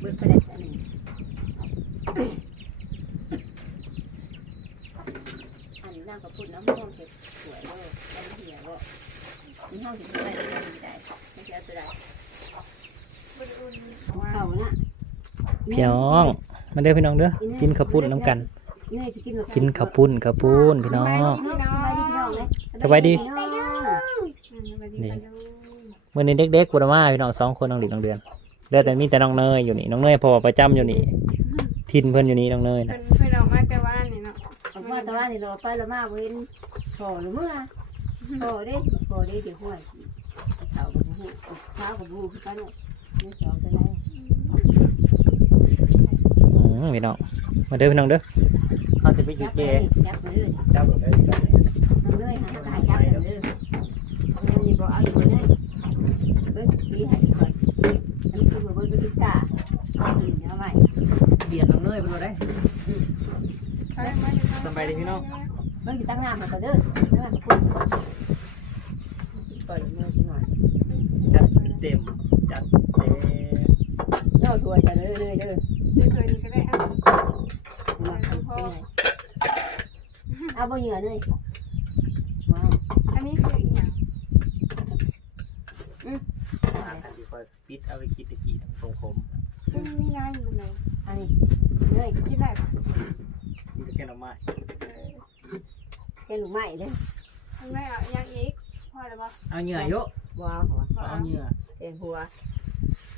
เบิดไปได้อันนี้อันนี้น้ำกระพุ้นน้ำม่วงเก็บสวยเลยน้ำเหี่ยวเลยนี่ห้องถึงไปได้ไม่ได้ไม่ใช่ตัวใดเขาน่ะพี่น้องมาเด้อพี่น้องเด้อกินข้าวปุ้นน้ำกันเนยจะกินแบบกินข้าวปุ้นข้าวปุ้นพี่น้องสบายดีนี่มื่อนี้เด็กๆบุรมาพี่น้องสองคนน้องหลิน้องเดือน เดือนแต่มีแต่น้องเนยอยู่นี่น้องเนยเพอประจำอยู่นี่ทินเพิ่นอยู่นี่น้องเนยเพิ่นะนเพิ่นออกมาแต่ว่านี่เนาะผมว่าแต่ว่านี่เราไปเรามาเว้นโผล่หรือเมื่อโผล่ได้โผล่ได้เดี๋ยวห้วยเขากับหูเท้ากับบูคือกันเนี่ยนี่สองตัวไหนอืมพี่น้องมาเด้อพี่น้องเด้อเขาสิไปอยู่เจจับไปเลยจับเลยทำเลยหาตายจับเลยนี่บอกเอาอยู่เลยเบิ้งปีให้ก่อนอันนี้คือเบิ้งเป็นตาเอาอยู่เอาไว้ เบียด น้องเนยไปเลยได้ไปมาอยู่สบายดีพี่น้องเบิ้งอยู่ตั้งน้ำมาก็เด้อตั้งน้ำมาพูดปล่อยมือหน่อยจัดเต็มจัดเต็มย่อถั่วจะเลยเลยเด้อนี่เคยนี่ก็ได้อะมาทำเป็นไงเอาบ่เหยื่อเลยมาอันนี้คืออีหยังอาหารที่คอยปิดเอาไปกินตะกี้ทางตรงผม ซึ่งมีงานอยู่เลยอันนี้เลยกินได้ปะกินแค่น้ำไม้แกลูกไม้เด้อทำไมอะยังอีกพอแล้วปะเอาเหงื่อเยอะว้าวหัวเอาเหงื่อเต็มหัว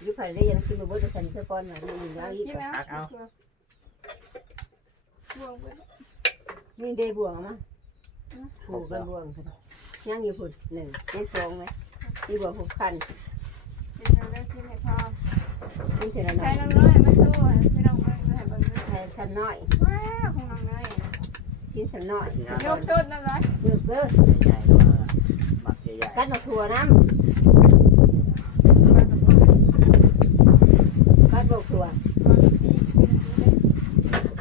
ยุคพันได้ยังกินมาบ่จะสันเสื้อก้อนหน่อยนี่แล้วอีกกินแล้วบวงไปนี่ได้บ่วงมั้งผูกกันบ่วงกันย่างอยู่พุ่นหนึ่งยังสองไหมนี่บ่วงผูกพันกินแล้วกินให้พอ นี่เท่านั้นใช้น้ำน้อยมาสู้พี่น้องเบิ่งให้เบิ่งใส่สันน้อยว้าวของน้องเนยกินสันน้อยยกชุดนั่นเลยเลือกเด้อใหญ่ๆว่าหมักใหญ่กัดมาถั่วน้ำกัดบอกถั่วๆ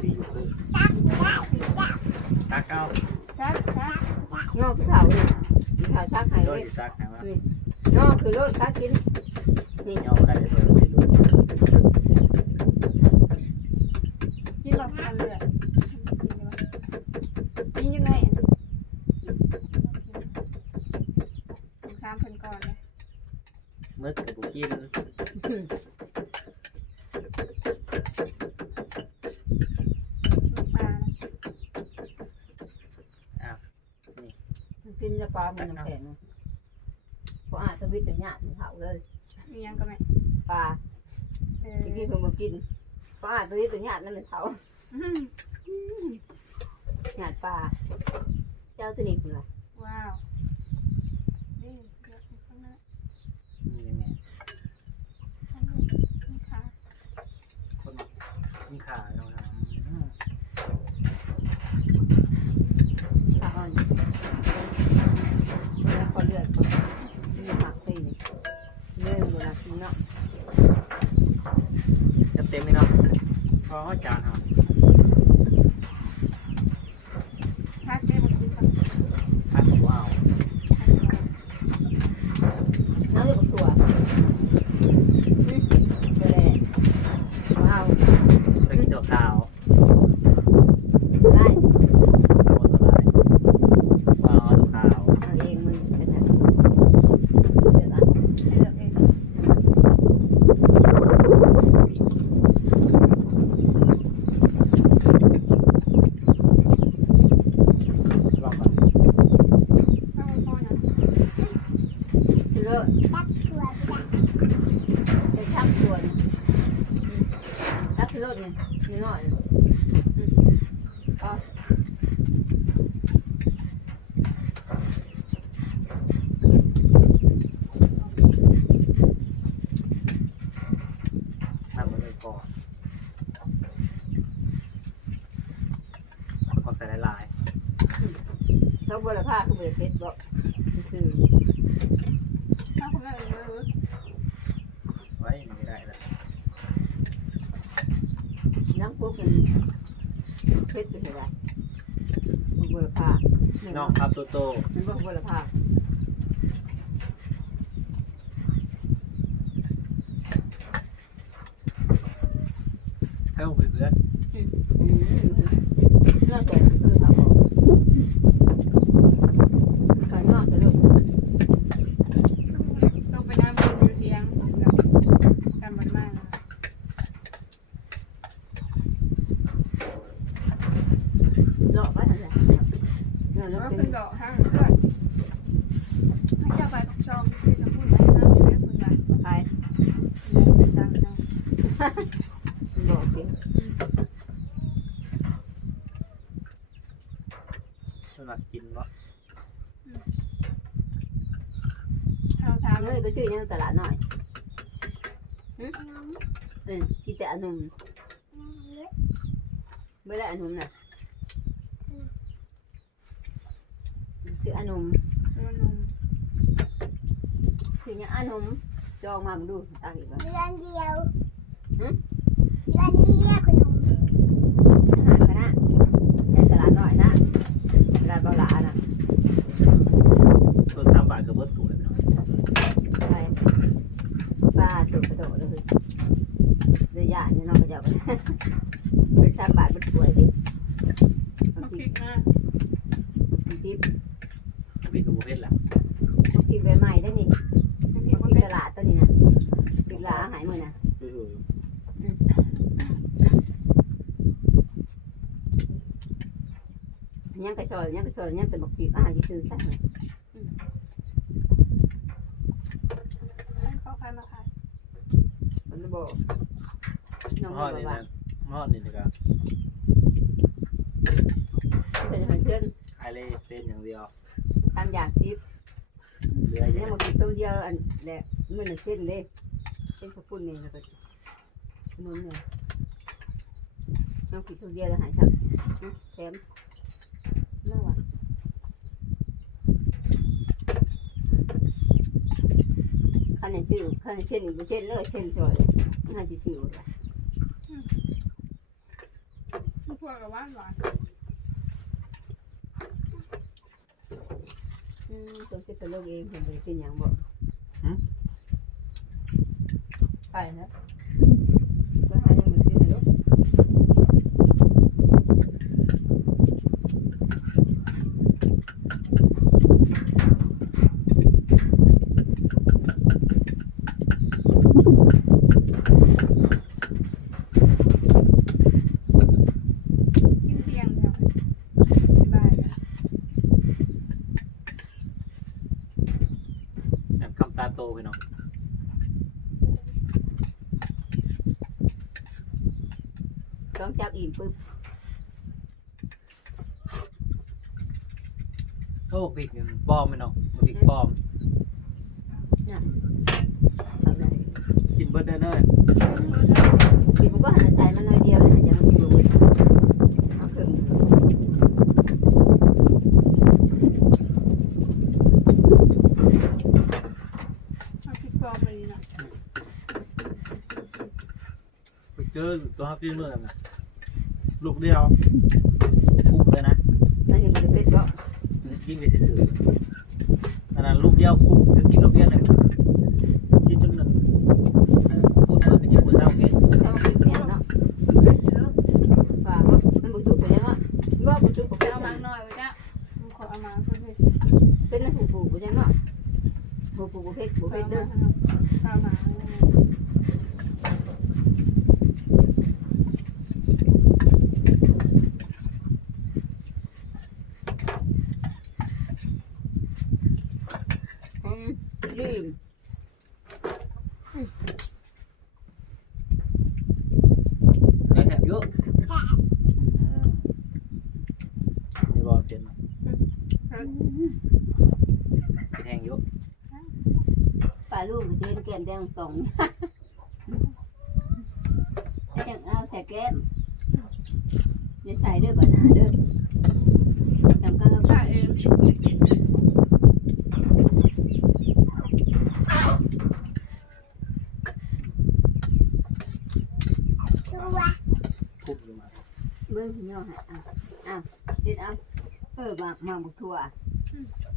ตีอยู่คือตักเอาชัดชัดงอกเถานี่เถาซักให้โดเลยยสิซักนะว่างอกคือรสคัดกินยอมได้เลยตัวสิรู้ กินแบบอันเลยกินยังไงข้ามเพิ่นก่อนเลยมึกกับบุกินปลากินจะปลามันน้ำแข็งเพราะอาจจะวิตอย่างเงี้ยเถาเลย มียังก็ไม่ปลา เออตะกี้เพิ่งมากินเพราะอาจจะวิตอย่างเงี้ยนั่นเป็นเถาหยาดปลาเจ้าตัวนี้คุณล่ะว้าวนี่เกือบข้างหน้านี่ยังไงข้างหน้าข้างขาคนมากินขาเราท ปลาอ่อนแล้วคนเลือดคนมีผักตีนี่เนื้อโบราณกินเนาะำเต็มๆเลยเนาะพ อจานครับพักได้บุกินกับทักว้าวน้ำเลือดถั่วไปเลยว้าวไปกินตัวขาวได้ โคตรร้ายว้าวตัวขาว เอาเองมึงเป็นอะไรเดี๋ยวนะ เลือกเอง ลองก่อน ข้าวพ่อนะ เลิศเป็นชักชวนรับเลิศเนี่ยนิดหน่อยก็ ทำมันเลยก่อนพอใส่ลาย เขาบริภาค เขาเบียดเพชรบอกคือข้าวคนละเออๆไว้ไม่ได้แล้วน้ำพวกมันเพชรเป็นอะไรมันบลผาน้องครับโตโตมันบอกบริภาค ให้ผมเพื่อน อืมเลิกแก่ก็ไม่ทำบอกก่อนนอนจะลุก ต้องไปน้ำมันอยู่เทียงกันมันมากนะ เลาะไปทางไหน เงินแล้แล้ววก็กิเป็นนดอกห้างเลือดให้เจ้าไปปักช่องสิจะพูดไปห้างเรื่องคนละไปเป็นตังค์นะบอกกินสำหรับกินเนาะเท้าเท้าเงยไปซื้อยังตลาดหน่อยอืมกินแต่อนมไม่ได้อนมน่ะ ซื้ออนมเงินนมซื้อยังอนมจองมาดูตาอีกว่าเดือนเดียวหึเดือนเดียวขนมอาหารคณะในตลาดหน่อยนะตลาดเบาหลานะตัวสามบาทก็เบิดตัวเลยเนาะไปป้าตุกกระโดดเลยเดือยาเนี่ยน้องก็จะไปไปชาบาทมันป่วยดิบางมาทีพริกนะบา งทีพี่กับบุฟเฟ่ต์ละบางทีใบใหม่ได้นี่บางทีบางก็ทีเป็นตลาดตัวนี้นะตลาดอาหารมือนะเออยังกระชอยยังกระชอยยังแต่บอกผีอาหารที่ซื้อใช่ไหมเขาขายมาขายมันจะบอกน้องห่บออกนี่ว่านะห่อนี่นะครับเป็นอาหารเพื่อนไอเล่เส้นอย่างเดียว ตามอย่างซิปเหลือยัยังงบอกกินตัวเดียวอันแหละมือหนึ่งเส้นเลยเส้นข้าวปุ้นนี่แล้วก็นุ่นเนี่ยน้องกินตัวเดียวแล้วหายครับแถมน่าหวานขันในซื้อขันในเส้นอีกเส้นเลยเส้นช่วยเลยน่าจะซื้อว่าทุกพวกกับว่านหวาน อืมต้องคิดเป็นโรคเองผมเลยเป็นอย่างบอกไปนะก็หายังมือเป็นลูก กินเทียงเดียวสบายเลย แบบคำตาโตไปเนาะ ต้องจับอิ่ม ปึ๊บโอ้พริกนี่ปลอมไปเนาะพริกปลอมเอาเลยกินเบิร์ดเด้อเนอะกินมันก็หันใจมันน้อยเดียวเลยยังไม่รู้เอาครึ่งเอาพริกปลอมไปนี่นะ ไปเจอตัวฮับที่เมื่อนะ ลูกเดียวคุ้มเลยนะนั่นยังไม่ได้เพชรก็กินไปซื่อๆอันนั้นลูกเดียวคุ้มคือกินลูกเดียวหนึ่งกินจนหนึ่งพูดเมื่อเป็นยังหัวเศร้าเอง ถ้ามันกินเนี่ยเนาะ ไม่เยอะ ฝากว่ามันบุญทุกข์ไปยังอะว่าบุญทุกข์ไป เอา ยั มาง หน่อยไว้จ้ะมันขอเอามาเพื่อน เป็นนักผูผูไปยังเนาะผูผูบุเพชรบุเพชรเด้อ เอามา อืมลืม แหบเยอะนี่บอลเป็นเป็นแห้งเยอะ ปลาลูก มันแดงตรงให้จังเอาใส่แก้มอย่าใส่เด้อบ่หนาเด้อจำกันก็ได้เองเบิ่งพี่น้องฮะอ้าวอ้าวเด็ดเอาเออมามาบุกทั่วข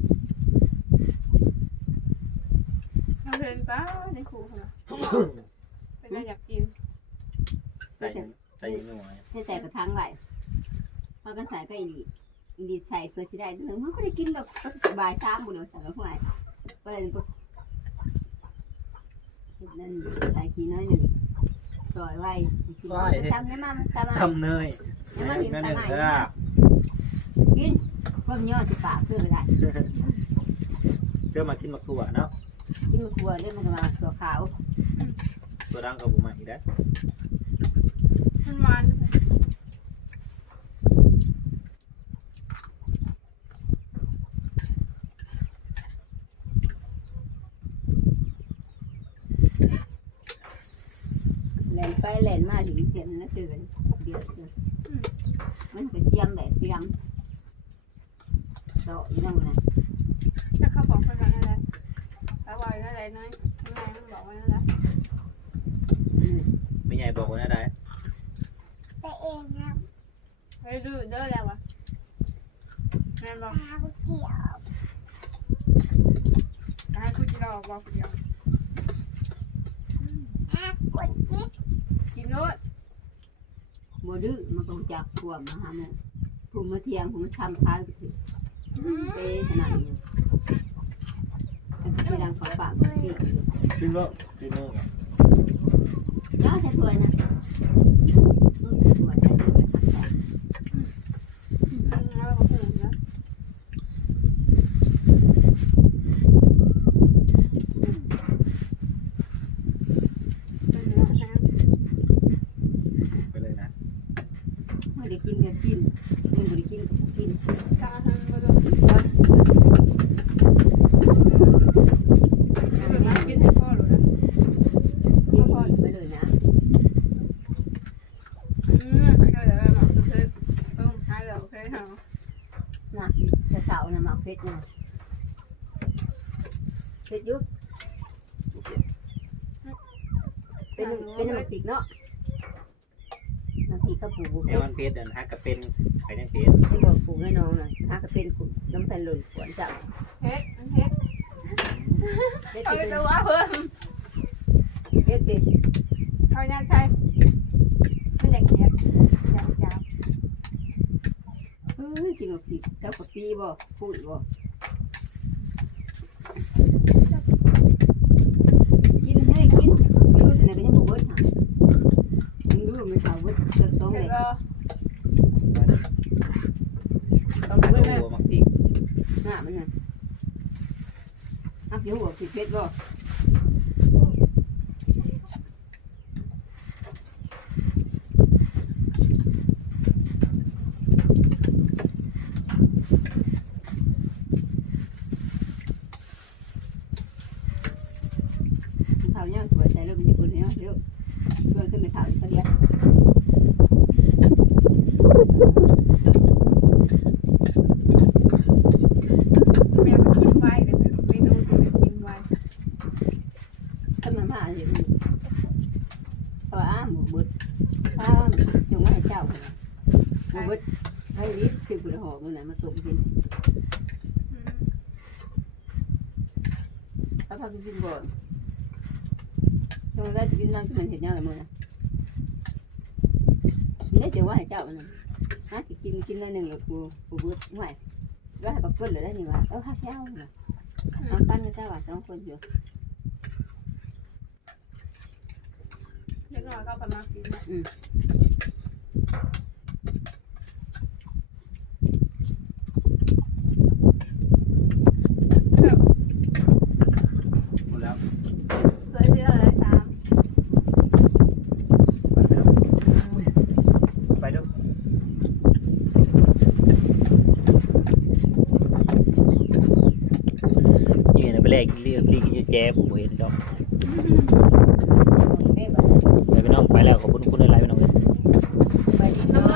กกินใส่ใส่หน่วยให้ใส่กระถางไว้พอกันใส่ไปอีลีอีลีใส่เพื่อที่ได้เมื่อก็ได้กินดอกก็บ่ายสามบุญใส่แล้วห่วยก็เลยปุ๊บนั่นใส่ขี้น้อยหนึ่งปล่อยไว้กินทำเนี่ยมันตามมาทำเนยเนี่ยมันเห็นนั่นตาเองมาเออกินเพิ่มยอดสิปากเพื่อได้เริ่มมากินมะกรูดเนาะกินมะกรูดเรื่องมันก็มาตัวขาว ตัวดังกับบุมาอีกแล้วมันหวานแหลนไปแหลนมาถึงเสียงนั่นตื่นเดียวเลยมันก็เทียมแบบเทียมโตอีนั่นนะถ้าเขาบอกคนนั้นอะไรเขาบอกอะไรน้อยนายมันบอกว่าอะไรอืม ไม่ใหญ่บอกว่าอะไรไปเองครับเฮ้ยดื้อเด้อแล้ววะแม่นบอกตาเกี่ยวให้คุณจิรอบอกคนเดียวอะคนจิ๊บกินโน้ตบ่ดื้อมันก็จักขวบมาหาหมูผู้มาเทียงผู้มาทำค้างก็ถือเป๊ะขนาดนี้มันก็ไปดังขอปากมันสิซึ่งก็ซึ่งโน่ย้อน ใส่ถ้วยนะอืมถ้วยใส่ถ้วยทักใส่แล้วก็หูนะ ไปเลยนะ ไม่ได้กินก็กินไม่ได้กินก็กิน จ้าทั้งก็ ก็ กินให้พ่อหรือนะ กินอีกไปเลยนะ อืมก็เดี๋ยวเราบอกจะเพิ่มเพิ่มให้เราโอเคเหรอ หนักสิจะเสานะหมักเพชรนะเพชรยุบเป็นเป็นหมักปีกเนาะหมักปีกก็ปลู กเพแม่ชรมันเพชรเดินฮักกับเป็นไปนั่นเพชรที่บอกปลูกให้น้องหน่อยถ้าก็เป็นปลูกน้ำใส่หล่นขวนจับเฮ็ดเฮ็ดเพชรเขาเป็จะนว่าเพิ่มเพชรเป็นเขาเนี่ยใช่มันอย่างเงี้ยอย่างจ้าเฮ้ยกินหมักปีกเจ้ากับปีบ่พูดบ่กินเฮ้ยกินไม่รู้แต่ไหนก็ยังบอกเบิดหายังรู้ว่ามันเขาเบิดเติมสองเดี๋เลยวยก็ ต้องเบิดเลยตัวมักตีหน้ามันน่ะฮักอยู่หัวผิดเพชรบ่เขาเนี่ยสวยใส่รถมันจะปุ่นเนี่ยเดี๋ยวเดินขึ้นไปเขาอีกคนเดียว แม่กินไว้เลยเมนูที่กินไว้ ถ้ามันมาเห็นก็อ้าหมูบึดข้าจงไว้ให้เจ้าหมูบึดให้ลิศซื้อกุหลาบมันน่ะมาตุ่มกินถ้าพาไปกินบ่อนจ งได้กินนั่นที่มันเห็นยังไงมึงน่ะนี่จงไว้ให้เจ้ามันน่ะฮะกินกินนั่นหนึ่งหรือ กเรียบรีอยู่แจ็บเห็นดอกไปไปน้องไปแล้วขอบคุณคุณอะไรไปน้องเลย ไปดีเน